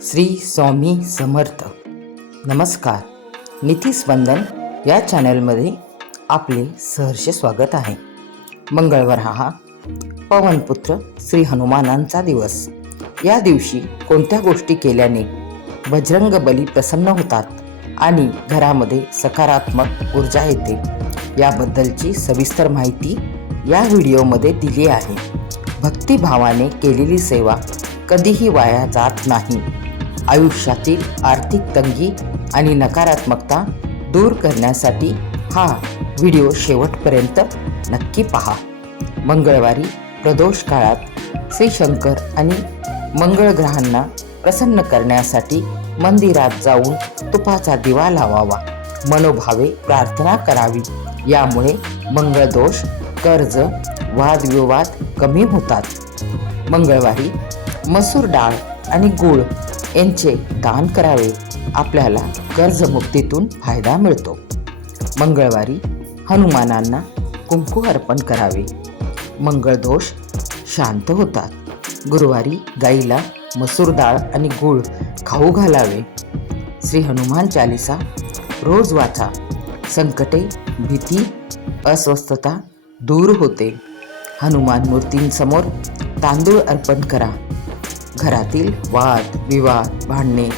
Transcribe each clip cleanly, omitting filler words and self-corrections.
श्री स्वामी समर्थ. नमस्कार. नीतिस्पंदन या चॅनलमध्ये आपले सहर्ष स्वागत आहे. मंगळवार हा पवनपुत्र श्री हनुमानांचा दिवस. या दिवशी कोणत्या गोष्टी केल्याने बजरंगबली प्रसन्न होतात आणि घरामध्ये सकारात्मक ऊर्जा येते याबद्दलची सविस्तर माहिती या व्हिडिओमध्ये दिली आहे. भक्तिभावाने केलेली सेवा कधीही वाया जात नाही. आयुष्यातील आर्थिक तंगी आणि नकारात्मकता दूर करण्यासाठी हा व्हिडिओ शेवटपर्यंत नक्की पहा. मंगळवारी प्रदोष काळात श्री शंकर आणि मंगळ ग्रहांना प्रसन्न करण्यासाठी मंदिरात जाऊन तुपाचा दिवा लावावा, मनोभावे प्रार्थना करावी. यामुळे मंगळदोष, कर्ज, वादविवाद कमी होतात. मंगळवारी मसूर डाळ आणि गूळ यांचे दान करावे, आपल्याला कर्जमुक्तीतून फायदा मिळतो. मंगळवारी हनुमानांना कुंकू अर्पण करावे, मंगळदोष शांत होतात. गुरुवारी गाईला मसूर डाळ आणि गूळ खाऊ घालावे. श्री हनुमान चालीसा रोज वाचा, संकटे, भीती, अस्वस्थता दूर होते. हनुमान मूर्तींसमोर तांदूळ अर्पण करा, घरातील वाद विवाद भांडणे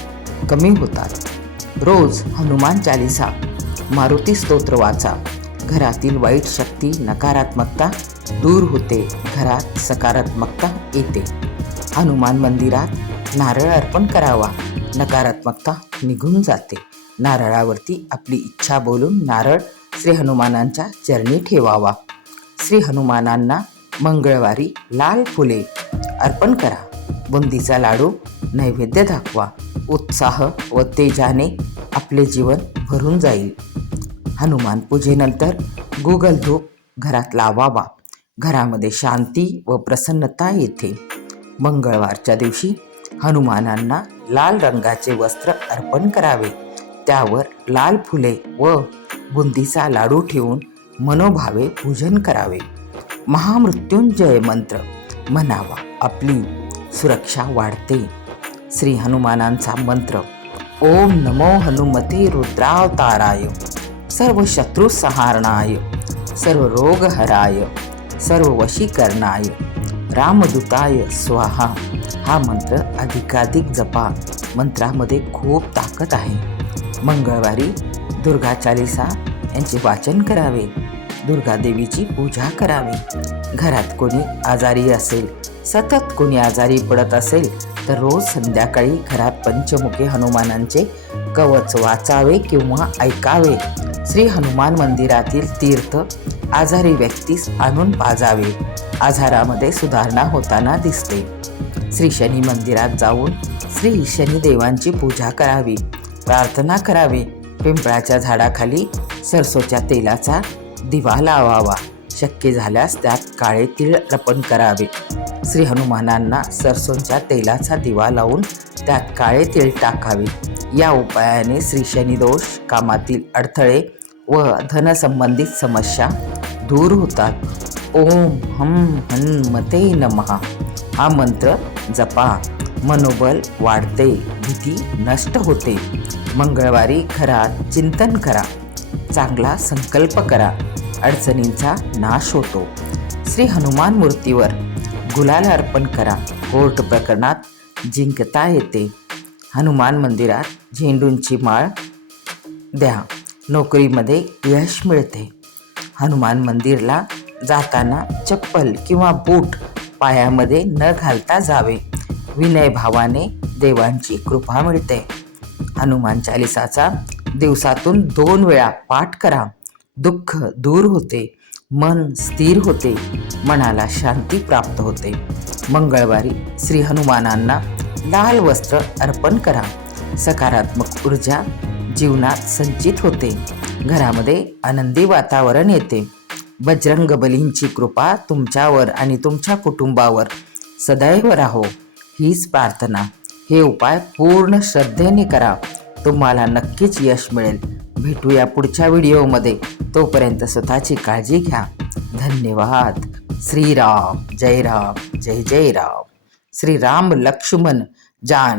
कमी होतात. रोज हनुमान चालीसा, मारुती स्तोत्र वाचा, घरातील वाईट शक्ती, नकारात्मकता दूर होते, घरात सकारात्मकता येते. हनुमान मंदिरात नारळ अर्पण करावा, नकारात्मकता निघून जाते. नारळावरती आपली इच्छा बोलून नारळ श्री हनुमानांच्या चरणी ठेवावा. श्री हनुमानांना मंगळवारी लाल फुले अर्पण करा, बुंदीचा लाडू नैवेद्य दाखवा. उत्साह व तेजाने आपले जीवन भरून जाईल. हनुमान पूजेनंतर गुगल धूप घरात लावावा, घरामध्ये शांती व प्रसन्नता येते. मंगळवारच्या दिवशी हनुमानांना लाल रंगाचे वस्त्र अर्पण करावे, त्यावर लाल फुले व बुंदीचा लाडू ठेवून मनोभावे पूजन करावे. महामृत्युंजय मंत्र म्हणावा, आपली सुरक्षा वाढते. श्री हनुमानांचा मंत्र: ओम नमो हनुमते रुद्रावताराय, सर्व शत्रु संहारणाय, सर्व रोग हराय, सर्व वशीकरणाय, रामदूताय स्वाहा. हा मंत्र अधिकाधिक जपा, मंत्रामध्ये खूप ताकद आहे. मंगळवारी दुर्गा चालीसा यांचे वाचन करावे, दुर्गा देवीची पूजा करावी. घरात कोणी आजारी असेल, सतत कोणी आजारी पडत असेल तर रोज संध्याकाळी घरात पंचमुखी हनुमानांचे कवच वाचावे किंवा ऐकावे. श्री हनुमान मंदिरातील तीर्थ आजारी व्यक्तीस आणून पाजावे, आजारामध्ये सुधारणा होताना दिसते. श्री शनी मंदिरात जाऊन श्री शनिदेवांची पूजा करावी, प्रार्थना करावी. पिंपळाच्या झाडाखाली सरसोच्या तेलाचा दिवा लावावा, शक्य झाल्यास त्यात काळे तीळ अर्पण करावे. श्री हनुमानांना सरसोच्या तेलाचा दिवा लावून त्यात काळे तीळ टाकावे. या उपायाने श्री शनिदोष, कामातील अडथळे व धनसंबंधित समस्या दूर होतात. ओम हम हनुमते नमः हा मंत्र जपा, मनोबल वाढते, भीती नष्ट होते. मंगळवारी घरात चिंतन करा, चांगला संकल्प करा, अडचणींचा नाश होतो. श्री हनुमान मूर्तीवर गुलाल अर्पण करा, कोर्ट प्रकरणात जिंकता येते. हनुमान मंदिरात झेंडूंची माळ द्या, नोकरीमध्ये यश मिळते. हनुमान मंदिरला जाताना चप्पल किंवा बूट पायामध्ये न घालता जावे, विनयभावाने देवांची कृपा मिळते. हनुमान चालीसाचा दिवसातून 2 वेळा पाठ करा, दुःख दूर होते, मन स्थिर होते, मनाला शांती प्राप्त होते. मंगळवारी श्री हनुमानांना लाल वस्त्र अर्पण करा, सकारात्मक ऊर्जा जीवनात संचित होते, घरामध्ये आनंदी वातावरण येते. बजरंगबलींची कृपा तुमच्यावर आणि तुमच्या कुटुंबावर सदैव राहो, हीच प्रार्थना. हे उपाय पूर्ण श्रद्धेने करा, तुम्हाला नक्कीच यश मिळेल. भेटूया पुढच्या व्हिडिओमध्ये. तोपर्यंत स्वतःची काळजी घ्या. धन्यवाद. श्रीराम जय राम, जय जय राम. श्री राम लक्ष्मण जान